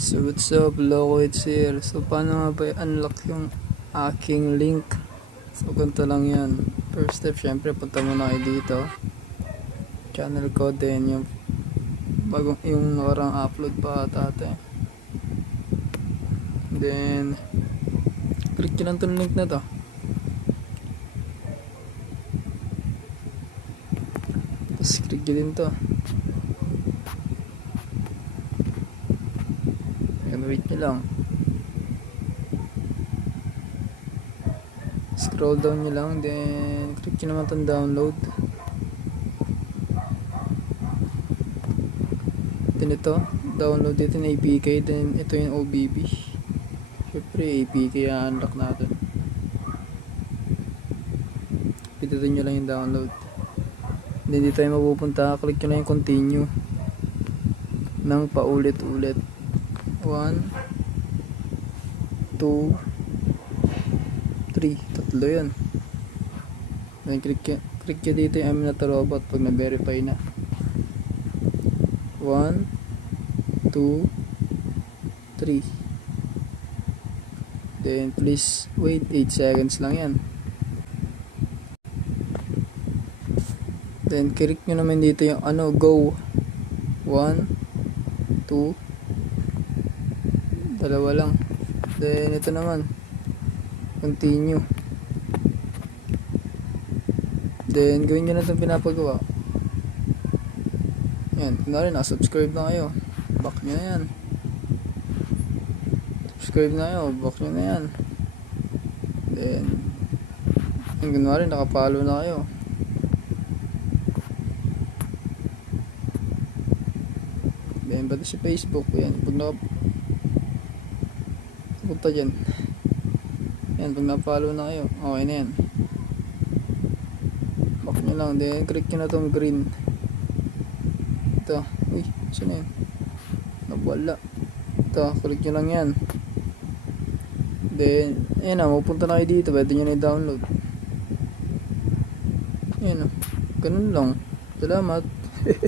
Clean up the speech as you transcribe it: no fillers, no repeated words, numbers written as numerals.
So what's up, Loco, it's here. So paano nga ba i-unlock yung aking link? So ganito lang yan. First step, syempre punta muna kayo dito, channel ko, then yung bagong yung nakarang upload pa tate. Then click nyo lang tong link na to. Tapos click nyo din to. Wait nyo lang. Scroll down nyo lang, then click nyo naman itong download. Then ito, download dito yung APK, then ito yung OBB. Siyempre APK yung unlock natin. Pindutin nyo lang yung download. Then dito tayo mapupunta, click nyo lang yung continue nang paulit-ulit. 1, 2, 3, tatlo yun. Then click nyo dito yung I'm not a robot pag na-verify na. 1, 2, 3. Then please wait 8 seconds lang yan. Then click nyo naman dito yung go. 1, 2, dalawa lang. Then ito naman continue. Then gawin nyo na itong pinapagawa. Yan, kunwari nakasubscribe na kayo, back nyo na yan. Subscribe na kayo, back nyo na yan. Then kunwari nakapalo na kayo, then pati si Facebook yan, pag punta dyan. Yan, pag napalo na kayo, okay na yan. Back nyo lang, then click nyo na tong green. Ito, uy, saan yan? Nawala. Ito, click nyo lang yan. Then, ayan na, mapunta na kayo dito, pwede nyo na i-download. Ayan na, ganun lang. Salamat.